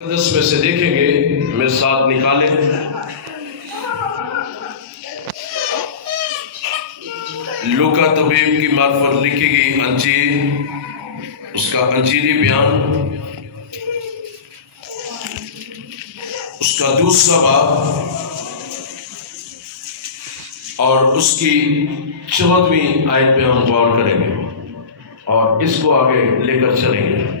में से देखेंगे, मेरे साथ निकालें। लूका तबीब की मार्फत लिखी गई अंजील, उसका अंजीली बयान, उसका दूसरा बाब और उसकी 14वीं आयत पे हम गौर करेंगे और इसको आगे लेकर चलेंगे।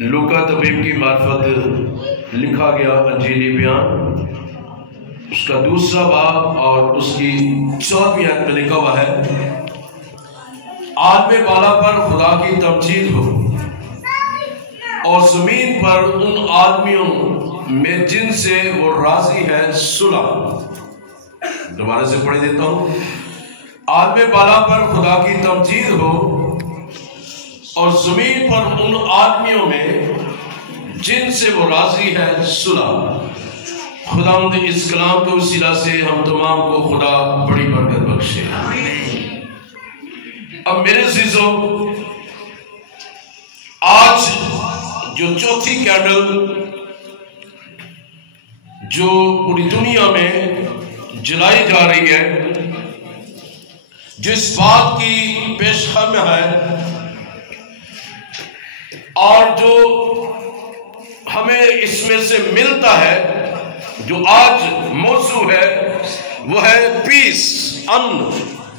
लूका तबीब की मार्फत लिखा गया अंजीली बयान, उसका दूसरा बाब और उसकी 14वीं आयत में लिखा हुआ है, आदमी बाला पर खुदा की तमजीद हो और जमीन पर उन आदमियों में जिनसे वो राजी है सुलह। दोबारा से पढ़ देता हूं, आदमी बाला पर खुदा की तमजीद हो और जमीन पर उन आदमियों में जिनसे वो राजी है सुलह। खुदावंद इस कलाम के वसीला से हम तमाम को खुदा बड़ी बरकत बख्शे। अब मेरे अज़ीज़ों, आज जो चौथी कैंडल जो पूरी दुनिया में जलाई जा रही है, जिस बात की पेशकश है और जो हमें इसमें से मिलता है, जो आज मौजू है, वो है पीस, अमन,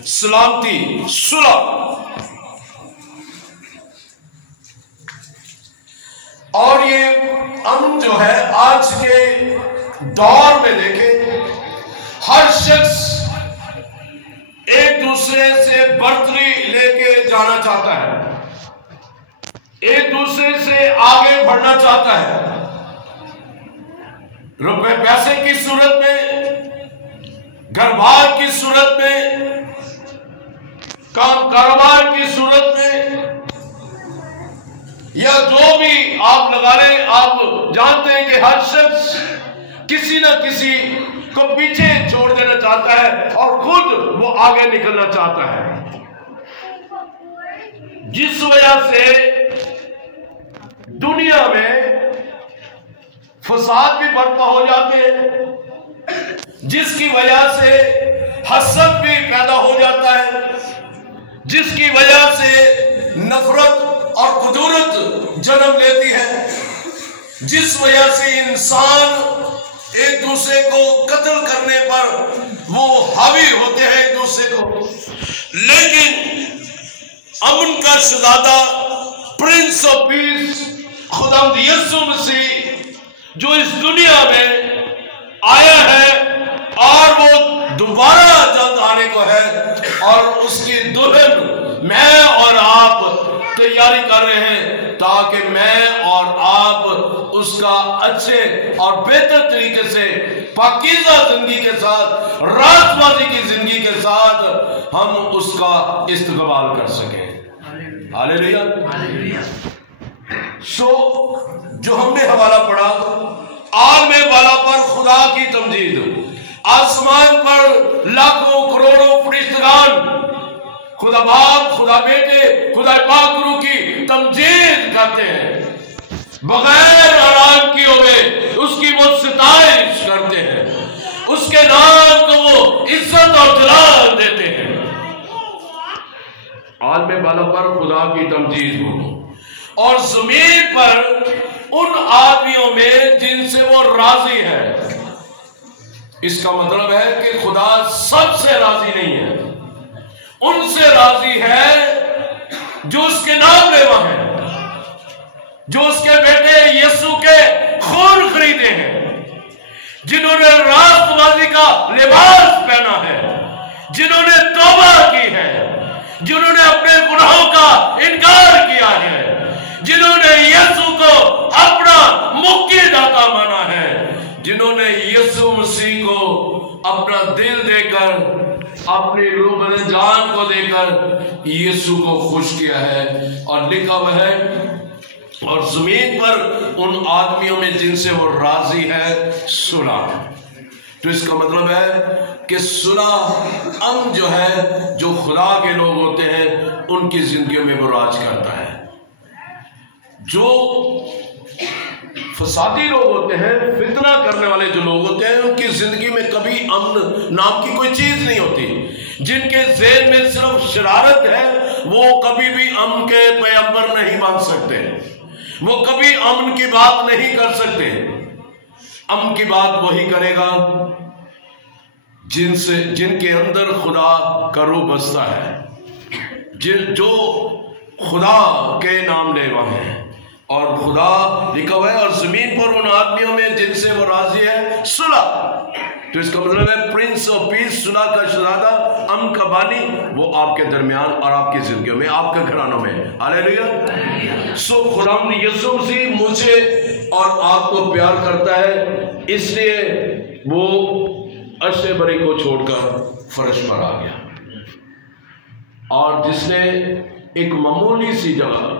सलामती, सुलह। और ये अमन जो है आज के दौर में देखें, हर शख्स एक दूसरे से बर्तरी लेके जाना चाहता है, एक दूसरे से आगे बढ़ना चाहता है। रुपए पैसे की सूरत में, घर बार की सूरत में, काम कारोबार की सूरत में, या जो भी आप लगा लें, आप जानते हैं कि हर शख्स किसी न किसी को पीछे छोड़ देना चाहता है और खुद वो आगे निकलना चाहता है, जिस वजह से दुनिया में फसाद भी बर्पा हो जाते हैं, जिसकी वजह से हसद भी पैदा हो जाता है, जिसकी वजह से नफरत और कुदूरत जन्म लेती है, जिस वजह से इंसान एक दूसरे को कत्ल करने पर वो हावी होते हैं एक दूसरे को। लेकिन अमन का शहजादा, प्रिंस ऑफ पीस, खुदावंद यीशु मसीह जो इस दुनिया में आया है और वो दोबारा जल्द आने को है और उसकी दुल्हन मैं और आप तैयारी कर रहे हैं, ताकि मैं और आप उसका अच्छे और बेहतर तरीके से पाकीज़ा जिंदगी के साथ, रातबाजी की जिंदगी के साथ हम उसका इस्तकबाल कर सकें। हालेलुया। जो हमने हवाला पढ़ा, आलमे बाला पर खुदा की तमजीद, आसमान पर लाखों करोड़ों फरिश्तेगान खुदा बाप, खुदा बेटे, खुदा पाक रूह की तमजीद करते हैं, बगैर आराम किए हुए उसकी वो सितारिश करते हैं, उसके नाम को वो इज्जत और जलाल देते हैं। आलमे बाला पर खुदा की तमजीद हो और जमीन पर उन आदमियों में जिनसे वो राजी है। इसका मतलब है कि खुदा सबसे राजी नहीं है, उनसे राजी है जो उसके नाम लेवा है, जो उसके बेटे यीशु के खून खरीदे हैं, जिन्होंने रास्तबाजी का लिबास पहना है, जिन्होंने तौबा की है, जिन्होंने अपने गुनाहों का इनकार किया है, जिन्होंने यीशु को अपना मुक्ति दाता माना है, जिन्होंने यीशु मसीह को अपना दिल देकर, अपनी रूह बदन जान को देकर यीशु को खुश किया है। और लिखा हुआ है, और जमीन पर उन आदमियों में जिनसे वो राजी है सुलह। तो इसका मतलब है कि सुलह अमन जो है, जो खुदा के लोग होते हैं उनकी जिंदगी में वो राज करता है। जो फसादी लोग होते हैं, फितना करने वाले जो लोग होते हैं, उनकी जिंदगी में कभी अमन नाम की कोई चीज नहीं होती। जिनके ज़हन में सिर्फ शरारत है, वो कभी भी अमन के पैगंबर नहीं बन सकते, वो कभी अमन की बात नहीं कर सकते। अमन की बात वही करेगा जिनके अंदर खुदा का रूह बसता है, जो खुदा के नाम लेवा है। और खुदा लिखा हुआ है, और जमीन पर उन आदमियों में जिनसे वो राजी है सुलह। तो इसका मतलब है प्रिंस ऑफ पीस, सुलह का शहजादा, अमन का बानी, वो आपके दरमियान और आपकी जिंदगी में, आपके घरानों में। हालेलुया। सो खुदा यीशु मसीह मुझे और आपको प्यार करता है, इसलिए वो अर्शे बरी को छोड़कर फर्श पर आ गया, और जिसने एक मामूली सी जगह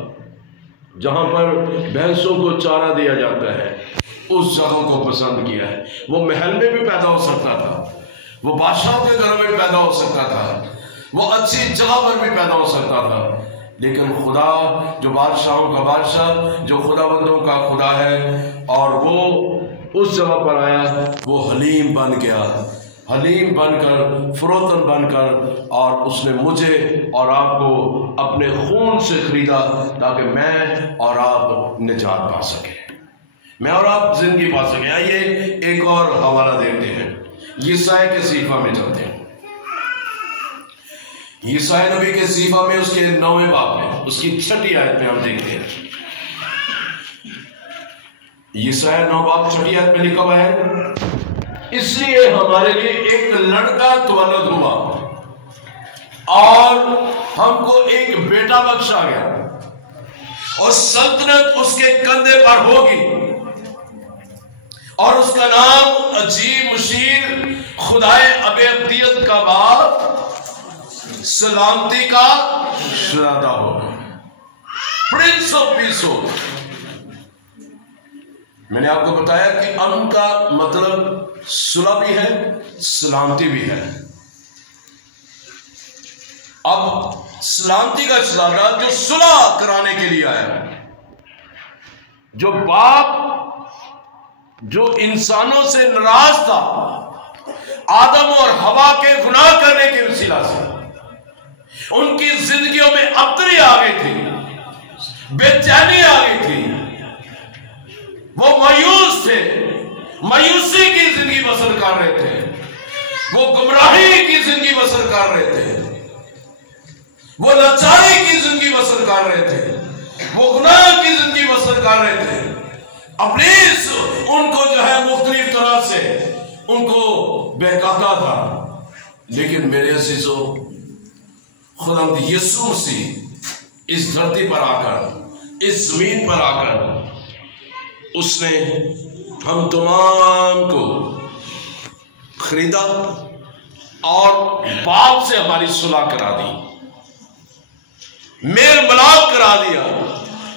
जहां पर भैंसों को चारा दिया जाता है, उस जगह को पसंद किया है। वो महल में भी पैदा हो सकता था, वो बादशाह के घर में पैदा हो सकता था, वो अच्छी जगह पर भी पैदा हो सकता था, लेकिन खुदा जो बादशाहों का बादशाह, जो खुदाबंदों का खुदा है, और वो उस जगह पर आया, वो हलीम बन गया, हलीम बनकर, फरोतन बनकर, और उसने मुझे और आपको अपने खून से खरीदा ताकि मैं और आप निजात पा सके, मैं और आप जिंदगी पा सके। आइए एक और हवाला देखते हैं, यशायाह के सीफा में चलते हैं। यशायाह नबी के सीफा में उसके 9वें बाब में उसकी 6ठी आयत में हम देखते हैं। यशायाह 9 बाब 6ठी आयत में लिखा हुआ है, इसलिए हमारे लिए एक लड़का तवल्लुद हुआ और हमको एक बेटा बख्शा गया, और सल्तनत उसके कंधे पर होगी, और उसका नाम अजीब मुशीर, खुदाए अबदियत का बाप, सलामती का शहजादा होगा, प्रिंस ऑफ पीस होगा। मैंने आपको बताया कि अमन का मतलब सुलह भी है, सलामती भी है। अब सलामती का शहजादा जो सुलह कराने के लिए आया, जो बाप जो इंसानों से नाराज था आदम और हवा के गुनाह करने के वसीला से, उनकी जिंदगियों में अबतरी आ गई थी, बेचैनी आ गई थी, वो मायूस थे, मायूसी की जिंदगी बसर कर रहे थे, वो गुमराही की जिंदगी बसर कर रहे थे, वो लाचारी की जिंदगी बसर कर रहे थे, वो गुनाह की जिंदगी बसर कर रहे थे। इब्लीस उनको जो है मुख्तलिफ तरह से उनको बहकाता था, लेकिन मेरे अजीजों, खुदावंद यीशु मसीह इस धरती पर आकर, इस जमीन पर आकर, उसने हम तमाम को खरीदा और बाप से हमारी सुलह करा दी, मेल मिलाप करा दिया।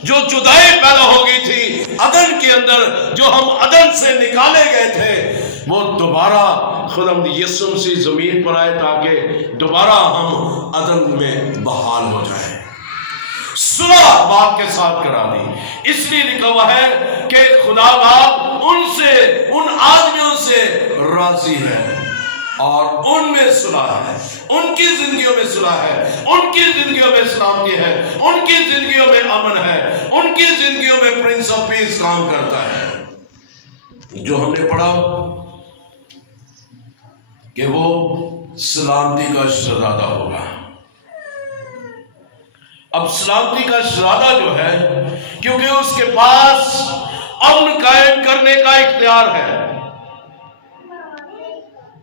जो जुदाई पैदा हो गई थी अदन के अंदर, जो हम अदन से निकाले गए थे, वो दोबारा खुदावंद यीशु मसीह जमीन पर आए ताकि दोबारा हम अदन में बहाल हो जाए। सुलह बाप के साथ करा दी। इसलिए लिखा हुआ है कि खुदा बाप उनसे, उन आदमियों से राजी है और उनमें सुलह है, उनकी जिंदगियों में सुलह है, उनकी जिंदगियों में सलामती है, उनकी जिंदगियों में अमन है, उनकी जिंदगियों में प्रिंस ऑफ पीस काम करता है। जो हमने पढ़ा कि वो सलामती का शहजादा होगा। अब सलामती का शहजादा जो है, क्योंकि उसके पास अमन कायम करने का इख्तियार है।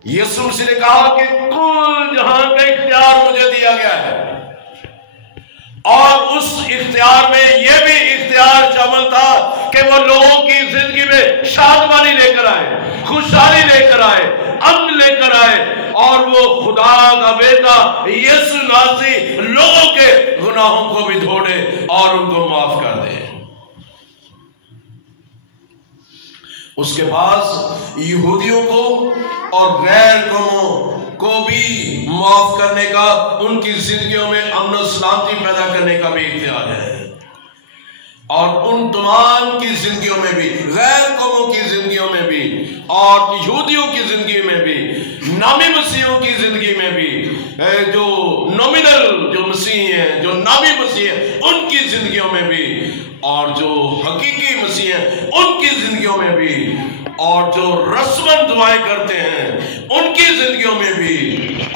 यीशु मसीह ने कहा कि कुल जहां का इख्तियार मुझे दिया गया है, और उस इख्तियार में यह भी इख्तियार शामिल था कि वो लोगों की जिंदगी में शादमानी लेकर आए, खुशहाली लेकर आए, अमन लेकर आए, और वो खुदा का बेटा यीशु नासरी लोगों के गुनाहों को भी धो दे और उनको माफ कर दे। उसके पास यहूदियों को और गैर कौमों को भी माफ करने का, उनकी जिंदगियों में अमन और सलामती पैदा करने का भी इख्तियार है। और उन तमाम की जिंदगियों में भी, गैर कौमों की जिंदगियों में भी और यहूदियों की जिंदगी में भी, नामी मसीहों की जिंदगी में भी, जो नॉमिनल जो मसीह हैं, जो नामी मसीह हैं, उनकी जिंदगियों में भी, और जो हकीकी मसीह हैं उनकी जिंदगियों में भी, और जो रस्मन दुआएं करते हैं उनकी जिंदगियों में भी,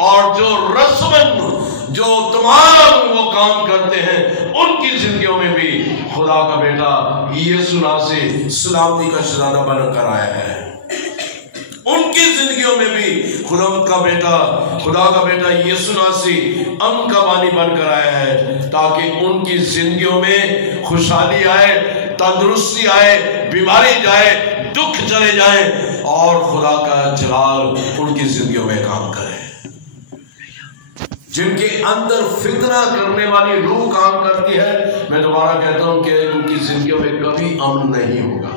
और जो रस्मन जो तमाम वो काम करते हैं उनकी जिंदगियों में भी खुदा का बेटा यीशु नासरी सलामती का शहजादा बनकर आया है। उनकी जिंदगियों में भी खुदा का बेटा यीशु नासरी अमन का बानी बनकर आया है, ताकि उनकी जिंदगियों में खुशहाली आए, तंदुरुस्ती आए, बीमारी जाए, दुख चले जाए और खुदा का जलाल उनकी जिंदगियों में काम करे। जिनके अंदर फितना करने वाली रूह काम करती है, मैं दोबारा कहता हूं कि उनकी जिंदगियों में कभी अमन नहीं होगा,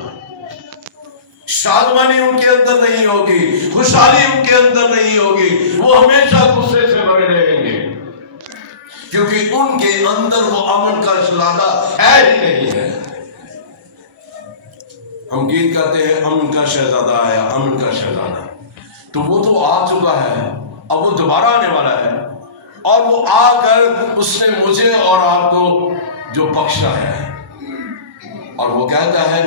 शादमानी उनके अंदर नहीं होगी, खुशहाली उनके अंदर नहीं होगी, वो हमेशा गुस्से से भरे रहेंगे, क्योंकि उनके अंदर वो अमन का शहजादा है ही नहीं है। हम गीत गाते हैं, अमन का शहजादा आया, अमन का शहजादा, तो वो तो आ चुका है, अब वो दोबारा आने वाला है, और वो आकर उसने मुझे और आपको जो बख्शा है, और वो कहता है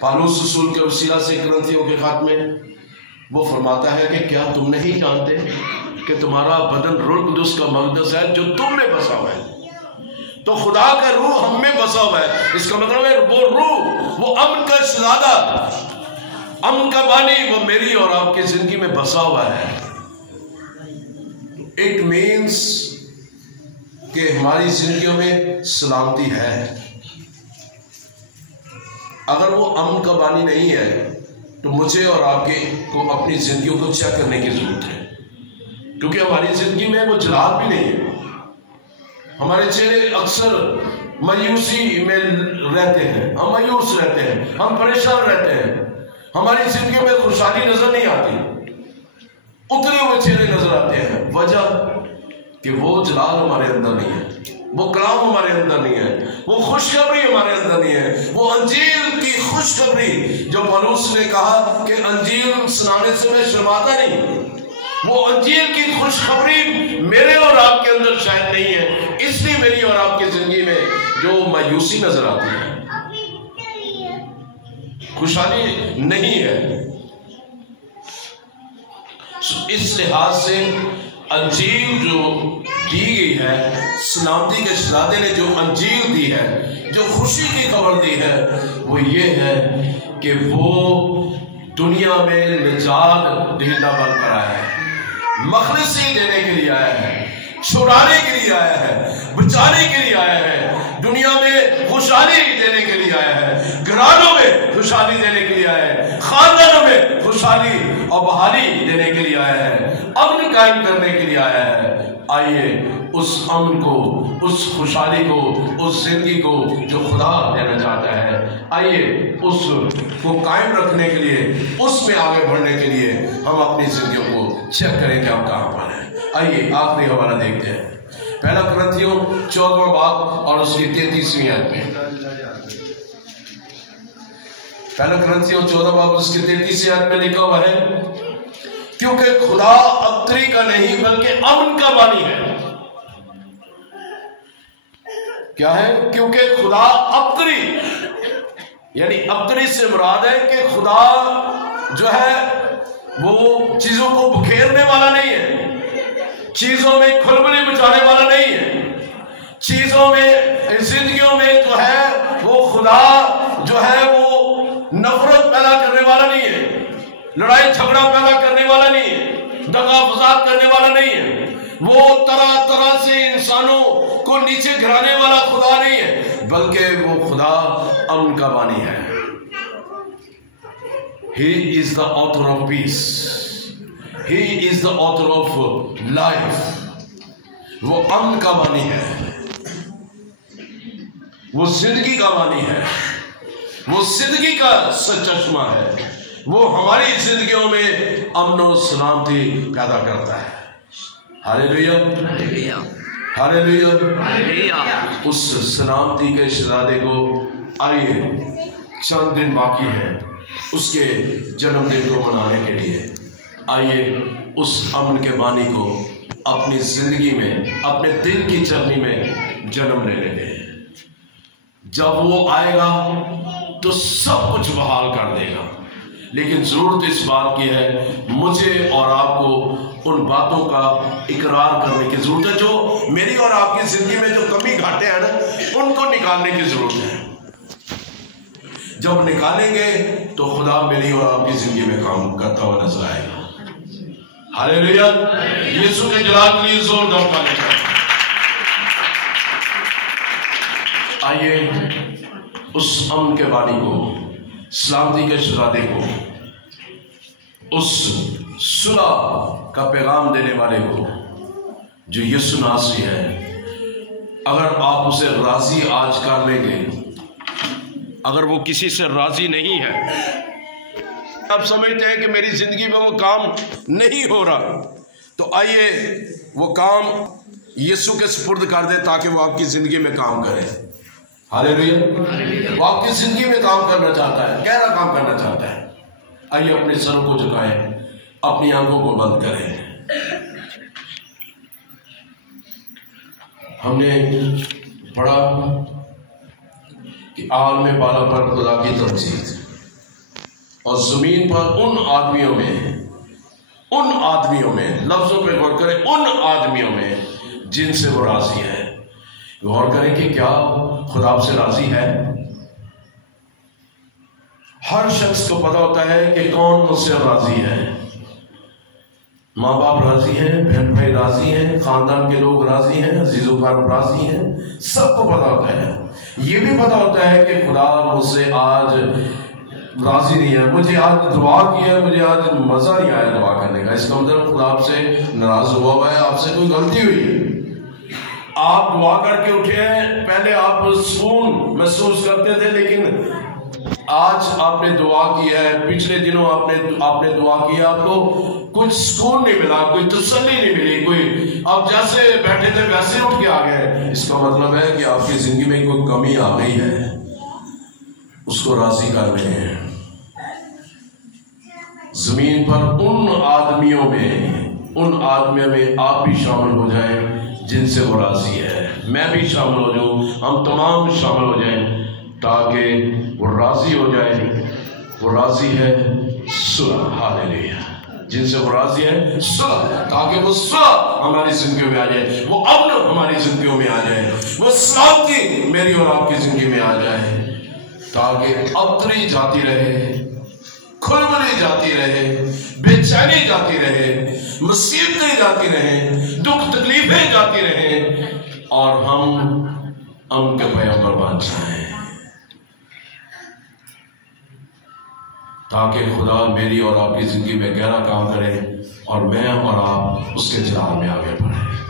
पौलुस रसूल के वसीला से कुरिन्थियों के खात में वो फरमाता है कि क्या तुम नहीं जानते कि तुम्हारा बदन रूह कुदुस का मक़दस है जो तुम में बसा हुआ है। तो खुदा का रूह हम में बसा हुआ है, इसका मतलब है वो रूह, वो अमन का शहजादा, अमन का बानी, वो मेरी और आपकी जिंदगी में बसा हुआ है। इट मीन्स कि हमारी जिंदगियों में सलामती है। अगर वो अमन का बानी नहीं है तो मुझे और आपके को अपनी जिंदगियों को चेक करने की जरूरत है, क्योंकि हमारी जिंदगी में वो जलाल भी नहीं है। हमारे चेहरे अक्सर मायूसी में रहते हैं, हम मायूस रहते हैं, हम परेशान रहते हैं, हमारी जिंदगी में खुशहाली नजर नहीं आती, उतरे हुए चेहरे नजर आते हैं। वजह कि वो जलाल हमारे अंदर नहीं है, वो कलाम हमारे अंदर नहीं है, वो खुशखबरी हमारे अंदर नहीं है, वो अंजील की खुशखबरी जो पौलुस ने कहा कि अंजील सुनाने से मैं शर्माता नहीं, वो अंजील की खुशखबरी मेरे और आपके अंदर शायद नहीं है, इसलिए मेरी और आपकी जिंदगी में जो मायूसी नजर आती है, खुशहाली नहीं है। इस लिहाज से अंजील जो दी गई है, सलामती के शहजादे ने जो अंजील दी है, जो खुशी की खबर दी है, वो ये है कि वो दुनिया में निजात देना बनकर आया है, मखलिसी देने के लिए आया है, छुड़ाने के लिए आया है, बचाने के लिए आया है, दुनिया में खुशहाली देने के लिए आया है, घरानों में खुशहाली देने के लिए आया है, खानदानों में खुशहाली और बहाली देने के लिए आया है, अमन कायम करने के लिए आया है। आइए उस अमन को, उस खुशहाली को, उस जिंदगी को जो खुदा देना चाहता है, आइए उसको कायम रखने के लिए, उसमें आगे बढ़ने के लिए हम अपनी जिंदगियों को चेक करें कि हम कहाँ पर हैं। आइए आखिरी हवाला देखते हैं, पहला कुरिन्थियों 14वां बाब और उसकी 33वीं आयत में। पहला कुरिन्थियों 14 बाब उसकी 33वीं आयत में लिखा हुआ है, क्योंकि खुदा अब्तरी का नहीं बल्कि अमन का बानी है। क्या है? क्योंकि खुदा अब्तरी, यानी अब्तरी से मुराद है कि खुदा जो है वो चीजों को बखेरने वाला नहीं है, चीजों में खुलबली मचाने वाला नहीं है, चीजों में, जिंदगियों में जो है वो खुदा जो है वो नफरत पैदा करने वाला नहीं है, लड़ाई झगड़ा पैदा करने वाला नहीं है, दगा फसाद करने वाला नहीं है, वो तरह तरह से इंसानों को नीचे गिराने वाला खुदा नहीं है, बल्कि वो खुदा अमन का बानी है। He is the author of peace. He is the author of life. वो अमन का बानी है, वो जिंदगी का बानी है, वो जिंदगी का सचचश्मा है, वो हमारी जिंदगियों में अमन और सलामती पैदा करता है। Hallelujah, hallelujah. उस सलामती के शहजादे को आइए, चंद दिन बाकी है उसके जन्मदिन को मनाने के लिए। आइए उस अमन के बानी को अपनी जिंदगी में, अपने दिल की चरनी में जन्म लेने दें। जब वो आएगा तो सब कुछ बहाल कर देगा, लेकिन जरूरत इस बात की है, मुझे और आपको उन बातों का इकरार करने की जरूरत है जो मेरी और आपकी जिंदगी में जो कमी घाटे हैं ना, उनको निकालने की जरूरत है। जब निकालेंगे तो खुदा मेरी और आपकी जिंदगी में काम करता हुआ नजर आएगा। हालेलुया। यीशु के जलाल के लिए जोरदार ताली बजाएं। आइए उस अमन के वाणी को, सलामती के शहजादे को, उस सुलह का पैगाम देने वाले को जो यीशु नासरी है, अगर आप उसे राजी आज कर लेंगे, अगर वो किसी से राजी नहीं है, आप समझते हैं कि मेरी जिंदगी में वो काम नहीं हो रहा, तो आइए वो काम यीशु के सुपुर्द कर दे ताकि वो आपकी जिंदगी में काम करे। हालेलुया। वो आपकी जिंदगी में काम करना चाहता है, गहरा काम करना चाहता है। आइए अपने सरों को झुकाएं, अपनी आंखों को बंद करें। हमने पढ़ा कि आल में बाला पर खुदा की तमजीद और जमीन पर उन आदमियों में, लफ्जों पे गौर करें, उन आदमियों में जिनसे वो राजी है। गौर करें कि क्या खुदा से राजी है। हर शख्स को पता होता है कि कौन मुझसे राजी है। माँ बाप राजी हैं, बहन भाई राजी हैं, खानदान के लोग राजी हैं, अजीजों का राजी हैं, सबको पता होता है। ये भी पता होता है कि खुदा मुझसे आज राजी नहीं है, मुझे आज दुआ की है, मुझे आज मजा नहीं आया दुआ करने का। इसका मतलब खुदा आपसे नाराज हुआ है, आपसे कोई गलती हुई है। आप दुआ करके उठे हैं, पहले आप सुकून महसूस करते थे, लेकिन आज आपने दुआ की है, पिछले दिनों आपने दुआ की, आपको कुछ सुकून नहीं मिला, कोई तसल्ली नहीं मिली, कोई आप जैसे बैठे थे वैसे उठ के आ गए। इसका मतलब है कि आपकी जिंदगी में कोई कमी आ गई है, उसको राजी कर रहे हैं। जमीन पर उन आदमियों में आप भी शामिल हो जाएं जिनसे वो राजी है। मैं भी शामिल हो जाऊं, हम तमाम शामिल हो जाएं, ताकि वो राजी हो जाए। वो राजी है सुलह, हालेलुया। जिनसे वो राजी है सुलह, ताकि वो सुलह हमारी जिंदगी में आ जाए, वो अमन हमारी जिंदगियों में आ जाए, वो शांति मेरी और आपकी जिंदगी में आ जाए, ताकि अबतरी जाती रहे, खुलबली जाती रहे, बेचैनी जाती रहे, मुसीबतें जाती रहे, दुख तकलीफें जाती रहे, और हम अमन के पैगाम बन जाएं, ताकि खुदा मेरी और आपकी जिंदगी में गहरा काम करे और मैं और आप उसके जलाल में आगे बढ़े।